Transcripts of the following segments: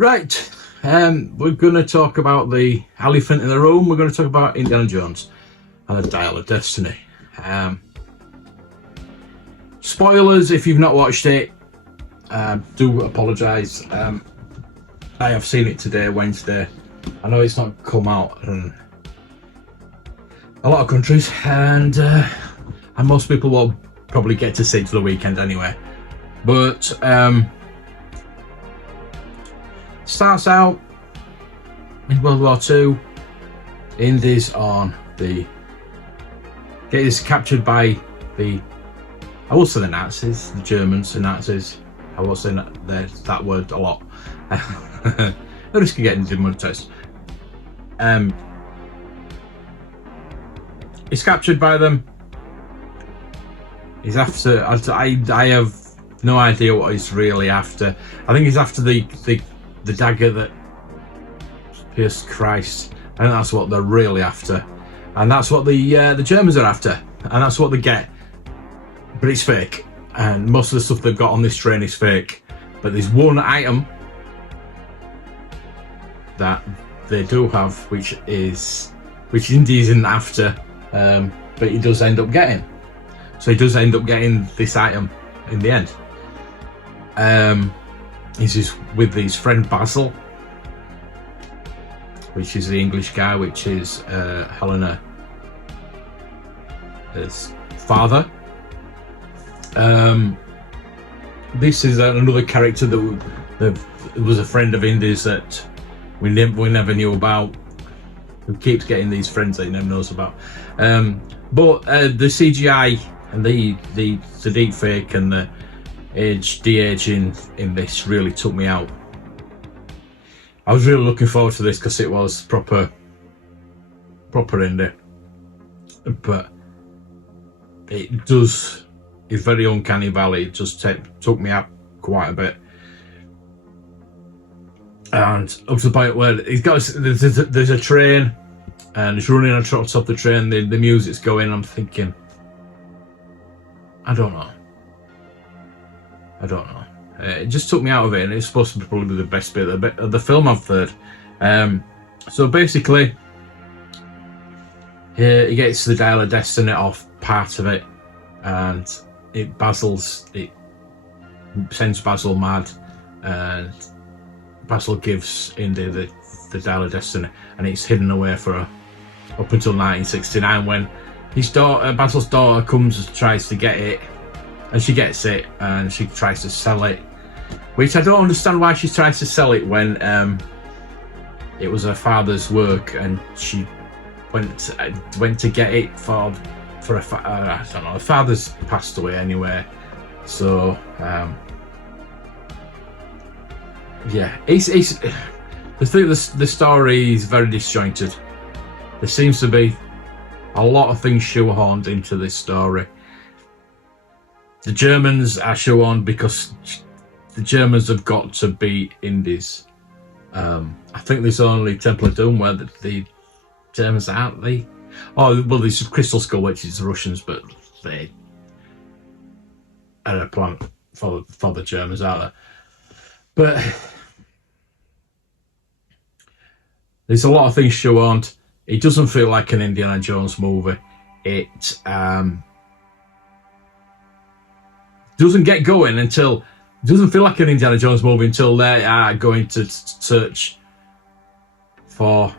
Right, we're going to talk about the elephant in the room. We're going to talk about Indiana Jones and the Dial of Destiny. Spoilers if you've not watched it. Do apologise. I have seen it today, Wednesday. I know it's not come out in a lot of countries, and most people will probably get to see it to the weekend anyway. But starts out in World War II. Indies on the gets captured by the, I will say the Nazis, the Germans, the Nazis. I will say that word a lot. No risk of getting demonetized. He's captured by them. He's after. I have no idea what he's really after. I think he's after the dagger that pierced Christ. I think that's what they're really after, and that's what the Germans are after, and that's what they get. But it's fake, and most of the stuff they've got on this train is fake. But there's one item that they do have, which Indy isn't after, but he does end up getting. So he does end up getting this item in the end. He's just with his friend Basil, which is the English guy, which is Helena's father. This is another character that was a friend of Indy's that we never knew about, who keeps getting these friends that he never knows about. But the CGI and the deep fake and the de-aging in this really took me out. I was really looking forward to this because it was proper indie, but it's very uncanny valley. It just took me out quite a bit, and up to the point where there's a train and it's running on top of the train. The music's going. I'm thinking, I don't know. It just took me out of it, and it's supposed to be probably the best bit of the film I've heard. So basically, he gets the Dial of Destiny off part of it, and it sends Basil mad, and Basil gives Indy the Dial of Destiny, and it's hidden away up until 1969, when Basil's daughter comes and tries to get it, and she gets it, and she tries to sell it, which I don't understand why she tries to sell it when it was her father's work, and she went to get it for I don't know. Her father's passed away anyway, so yeah, the story is very disjointed. There seems to be a lot of things shoehorned into this story. The Germans are shoehorned because the Germans have got to beat Indies. I think there's only Temple of Doom where the Germans aren't they? Oh well, there's Crystal Skull, which is the Russians, but they are a plan for the Germans out there. But there's a lot of things shoehorned. It doesn't feel like an Indiana Jones movie. It doesn't get going until it doesn't feel like an Indiana Jones movie until they are going to search for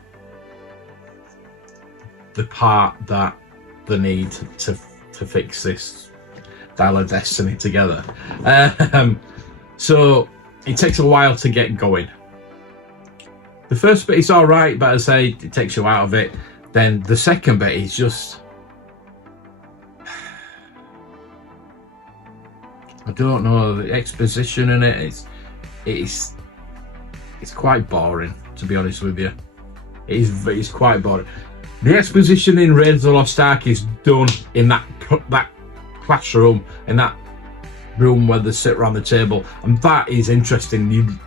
the part that they need to fix this Dial of Destiny together. So it takes a while to get going. The first bit is all right, but as I say, it takes you out of it. Then the second bit is just, I don't know, the exposition in it it's quite boring, to be honest with you. It's quite boring. The exposition in Raiders of the Lost Ark is done in that classroom, in that room where they sit around the table, and that is interesting. You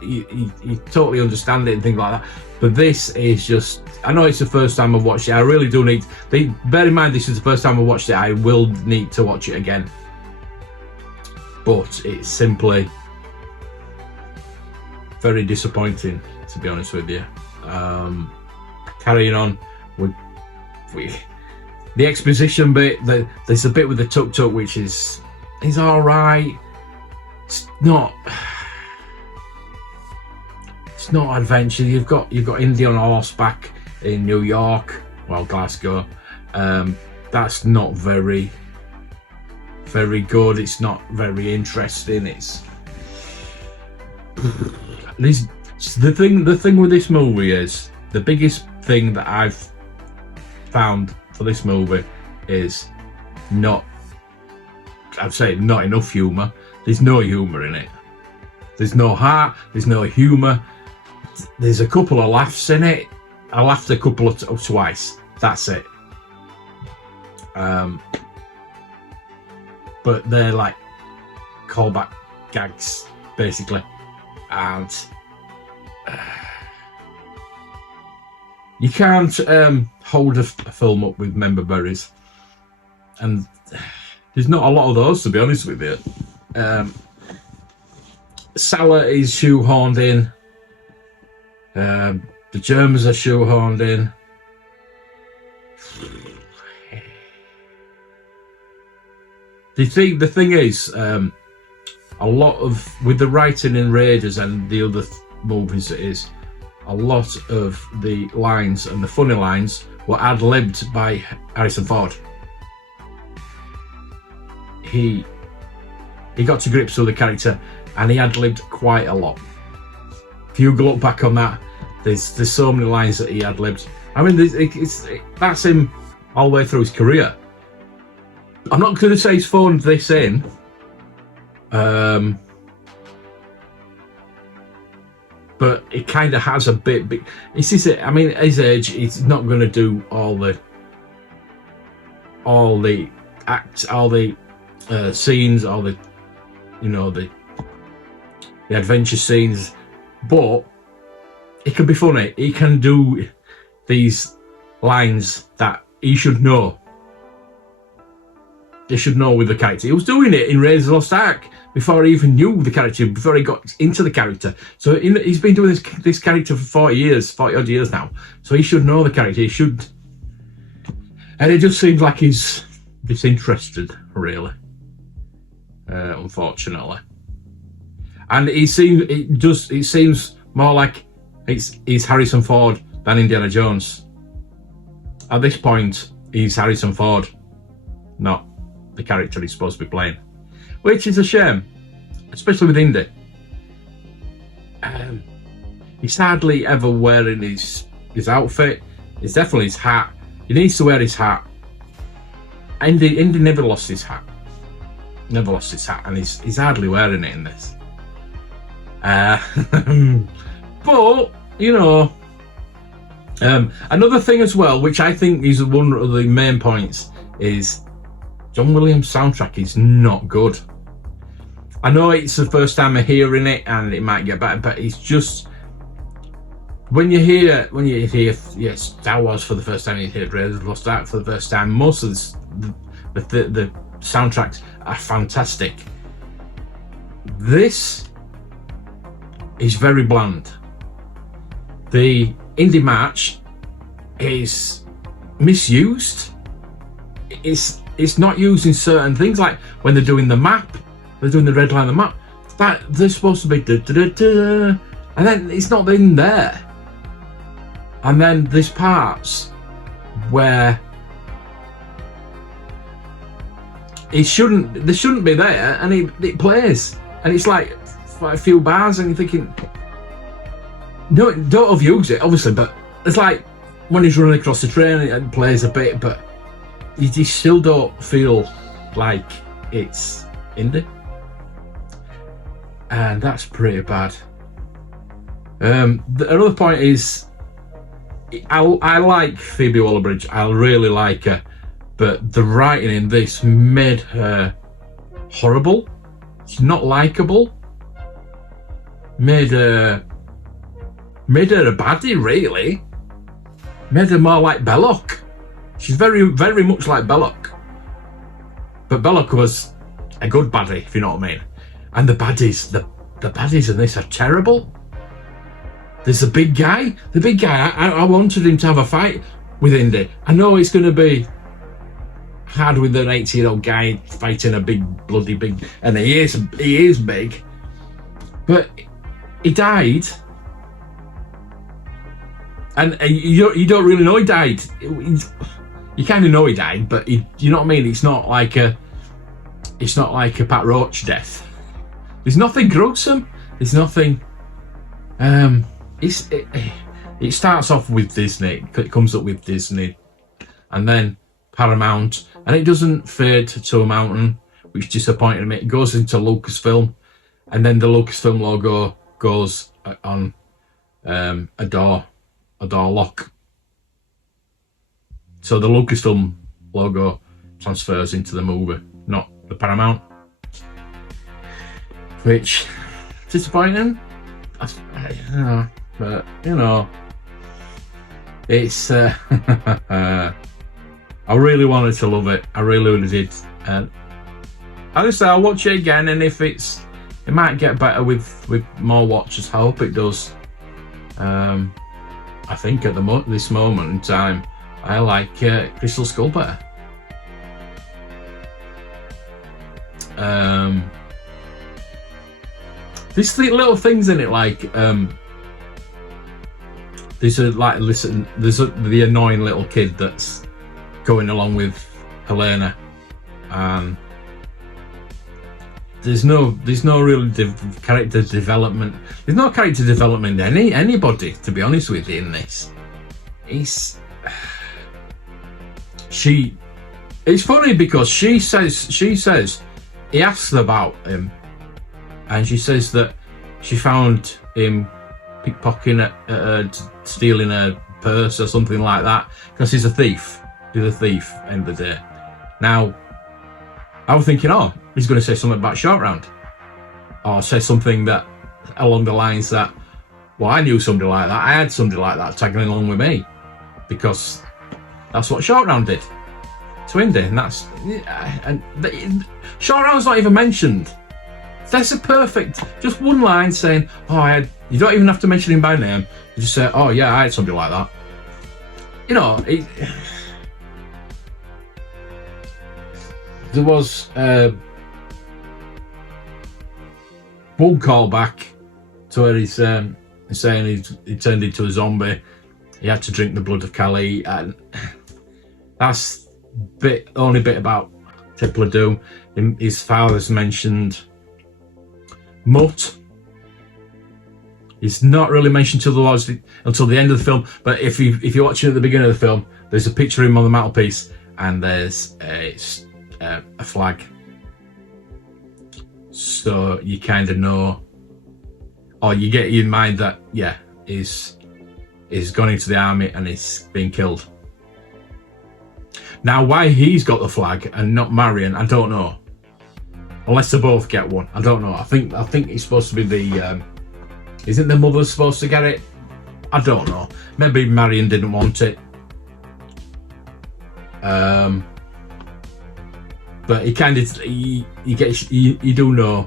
totally understand it and things like that. But this is just, I know it's the first time I've watched it. I really do need bear in mind this is the first time I've watched it. I will need to watch it again, but it's simply very disappointing, to be honest with you. Carrying on with the exposition bit, there's a bit with the tuk-tuk which is all right. It's not adventure. You've got Indy on horseback in New York, well, Glasgow. That's not very good. It's not very interesting. The thing with this movie is, the biggest thing that I've found for this movie is not enough humour. There's no humour in it. There's no heart. There's no humour. There's a couple of laughs in it. I laughed a couple of twice. That's it. But they're like callback gags, basically, and you can't hold a film up with member berries, and there's not a lot of those, to be honest with you. Salah is shoehorned in. The Germans are shoehorned in. The thing is, a lot of, with the writing in Raiders and the other movies, is a lot of the lines and the funny lines were ad-libbed by Harrison Ford. He got to grips with the character, and he ad-libbed quite a lot. If you look back on that, there's so many lines that he ad-libbed. I mean, that's him all the way through his career. I'm not going to say he's phoned this in. But it kind of has a bit. It's his, I mean, at his age, he's not going to do all the scenes, all the, the adventure scenes. But it can be funny. He can do these lines that he should know. They should know with the character. He was doing it in Raiders of the Lost Ark before he even knew the character, before he got into the character. So he's been doing this character for 40 odd years now. So he should know the character. He should. And it just seems like he's disinterested, really. Unfortunately. And it seems more like it's Harrison Ford than Indiana Jones. At this point, he's Harrison Ford, not the character he's supposed to be playing, which is a shame, especially with Indy. He's hardly ever wearing his outfit. It's definitely his hat. He needs to wear his hat. Indy never lost his hat. Never lost his hat, and he's hardly wearing it in this. But another thing as well, which I think is one of the main points, is John Williams' soundtrack is not good. I know it's the first time I'm hearing it, and it might get better, but it's just when you hear Star Wars for the first time, you hear Raiders of the Lost Ark for the first time. Most of the soundtracks are fantastic. This is very bland. The Indie March is misused. It's not used in certain things, like when they're doing the map, they're doing the red line of the map. That they're supposed to be and then it's not in there. And then there's parts where they shouldn't be there, and it plays, and it's like a few bars, and you're thinking, no, don't overuse it, obviously, but it's like when he's running across the train, it plays a bit, but you still don't feel like it's indie, and that's pretty bad. Another point is, I like Phoebe Waller-Bridge. I really like her, but the writing in this made her horrible. She's not likable. Made her a baddie, really. Made her more like Belloc. She's very, very much like Belloc. But Belloc was a good baddie, if you know what I mean. And the baddies in this are terrible. there's the big guy. The big guy, I wanted him to have a fight with Indy. I know it's going to be hard with an 80-year-old guy fighting a bloody big, and he is big, but he died, and you don't really know he died. You kind of know he died, but you know what I mean. It's not like a Pat Roach death. There's nothing gruesome. There's nothing. It starts off with Disney. It comes up with Disney, and then Paramount, and it doesn't fade to a mountain, which disappointed me. It goes into Lucasfilm, and then the Lucasfilm logo goes on a door lock. So the Lucasfilm logo transfers into the movie, not the Paramount, which disappointing. But you know, it's. I really wanted to love it. I really did, and honestly, I'll watch it again. And if it might get better with more watches. I hope it does. I think at this moment in time, I like Crystal Skull better. There's little things in it, like there's the annoying little kid that's going along with Helena, and there's no real character development. There's no character development in anybody, to be honest with you, in this. It's funny because she says he asks about him, and she says that she found him pickpocketing stealing a purse or something like that, because he's a thief. He's a thief, end of the day. Now, I was thinking, oh, he's going to say something about Short Round, or say something that along the lines that, well, I knew somebody like that. I had somebody like that tagging along with me, because that's what Short Round did to Indy, and Short Round's not even mentioned. That's a perfect, just one line saying, oh, you don't even have to mention him by name. You just say, oh yeah, I had somebody like that. You know, there was one callback to where he's saying he turned into a zombie. He had to drink the blood of Kali, and that's only bit about Temple of Doom. His father's mentioned. Mutt is not really mentioned until the end of the film, but if you're watching at the beginning of the film, there's a picture of him on the mantelpiece, and there's a flag, so you kind of know, or you get in mind that he's gone into the army and he's been killed. Now, why he's got the flag and not Marion, I don't know. Unless they both get one, I don't know. I think it's supposed to be the. Isn't the mother supposed to get it? I don't know. Maybe Marion didn't want it. But he kind of you do know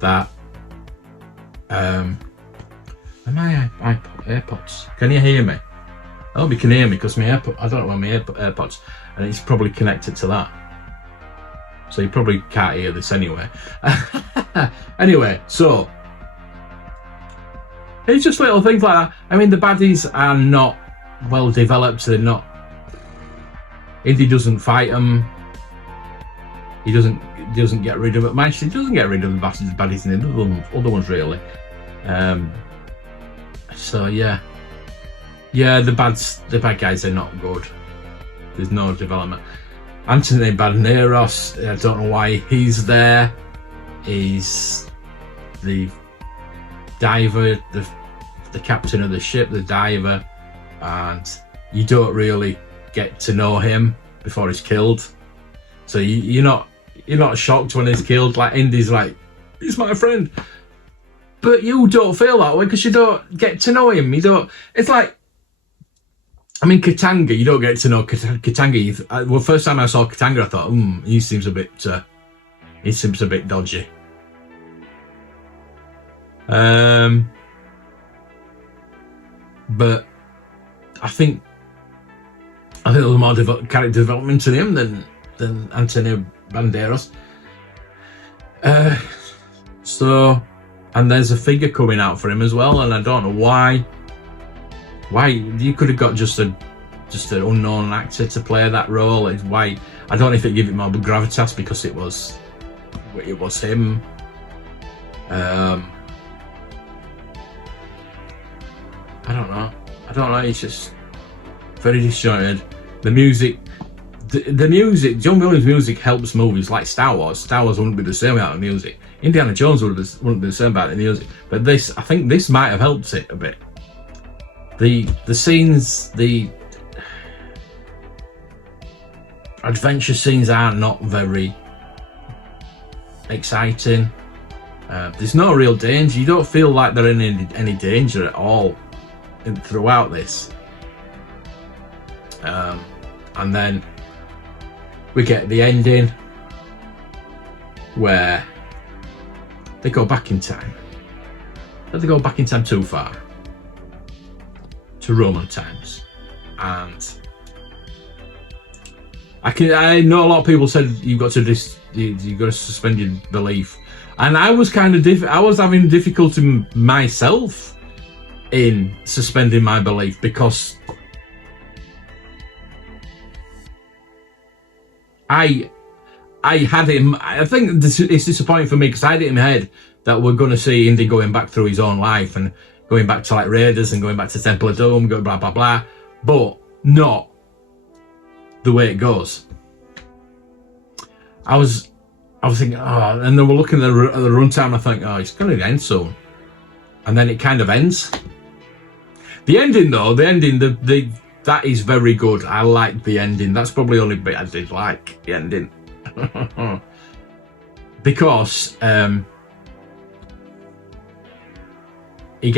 that. Am I AirPods? Can you hear me? I hope you can hear me, because I don't know my AirPods, and it's probably connected to that. So you probably can't hear this anyway. Anyway, so it's just little things like that. I mean, the baddies are not well developed. They're not. Indy doesn't fight them. He doesn't get rid of it. Actually, he doesn't get rid of the baddies in the other ones really. So yeah, the bad guys are not good. There's no development. Anthony Banderas, I don't know why he's there. He's the diver, the captain of the ship, the diver, and you don't really get to know him before he's killed. So you're not shocked when he's killed. Like Indy's like, he's my friend, but you don't feel that way because you don't get to know him. You don't. It's like. I mean, Katanga, you don't get to know Katanga. Well, first time I saw Katanga, I thought, he seems a bit dodgy. but I think there was more character development in him than Antonio Banderas. So, and there's a figure coming out for him as well, and I don't know why. You could have got just an unknown actor to play that role. It's why I don't know if it give it more gravitas because it was him. I don't know. It's just very disjointed. The music, John Williams' music helps movies like Star Wars. Star Wars wouldn't be the same without the music. Indiana Jones wouldn't be the same without the music. But I think this might have helped it a bit. The scenes, the adventure scenes are not very exciting. There's no real danger. You don't feel like they're in any danger at all throughout this. And then we get the ending where they go back in time. But they go back in time too far, to Roman times. And I know a lot of people said you've got to suspend your belief, and I was I was having difficulty myself in suspending my belief because I had him. I think it's disappointing for me because I had it in my head that we're going to see Indy going back through his own life and going back to like Raiders and going back to Temple of Doom, go blah blah blah, but not the way it goes. I was thinking, and then we're looking at the runtime. I think, it's going to end soon, and then it kind of ends. The ending, though, that is very good. I like the ending. That's probably the only bit I did like, the ending. Because he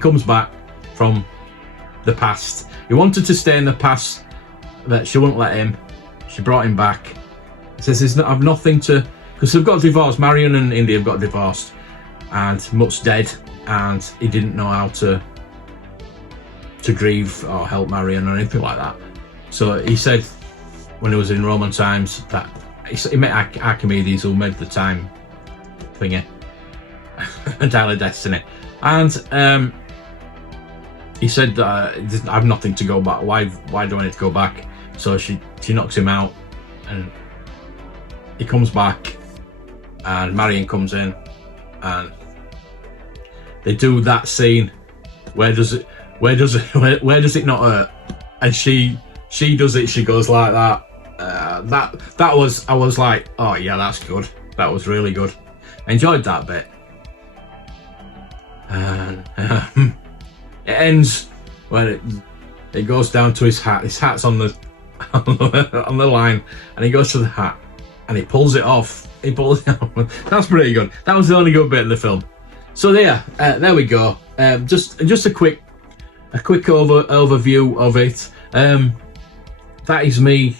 comes back from the past. He wanted to stay in the past, but she wouldn't let him. She brought him back. He says, I've nothing to... Because they've got divorced. Marion and Indy have got divorced. And Mutt's dead. And he didn't know how to grieve or help Marion or anything like that. So he said, when he was in Roman times, that he met Archimedes, who made the time thingy, a Dial of Destiny. And he said, I've nothing to go back. Why do I need to go back? So she knocks him out, and he comes back, and Marion comes in, and they do that scene. Where does it not hurt? And she does it. She goes like that. I was like, oh yeah, that's good. That was really good. Enjoyed that bit. And it ends when it goes down to his hat. His hat's on the line, and he goes to the hat and he pulls it off. That's pretty good. That was the only good bit of the film. So there we go. Just a quick overview of it. That is me.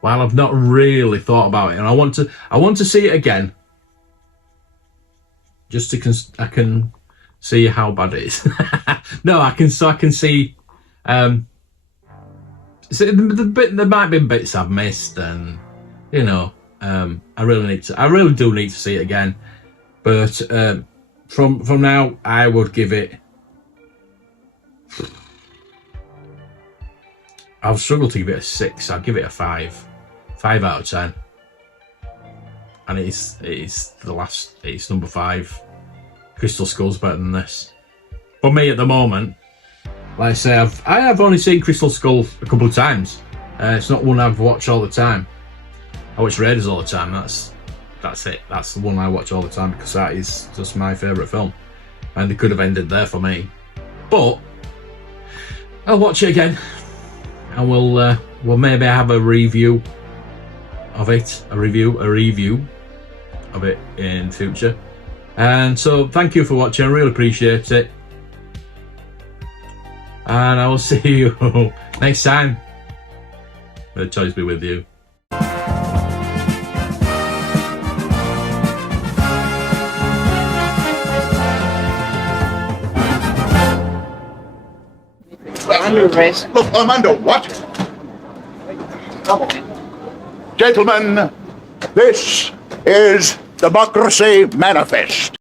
While I've not really thought about it, and I want to see it again, just I can see how bad it is. No, I can see. So there might be bits I've missed, and I really do need to see it again. But from now, I would give it. I'll struggle to give it a 6. I'll give it a 5. 5 out of 10. And it's the last. It's number 5. Crystal Skull's better than this. For me at the moment, like I say, I have only seen Crystal Skull a couple of times. It's not one I've watched all the time. I watch Raiders all the time. That's it. That's the one I watch all the time because that is just my favourite film. And it could have ended there for me. But I'll watch it again. And we'll maybe have a review of it. A review of it in future. And so thank you for watching. I really appreciate it. And I will see you next time. May the choice be with you. under arrest. Look, I'm under what? Gentlemen, this is Democracy Manifest.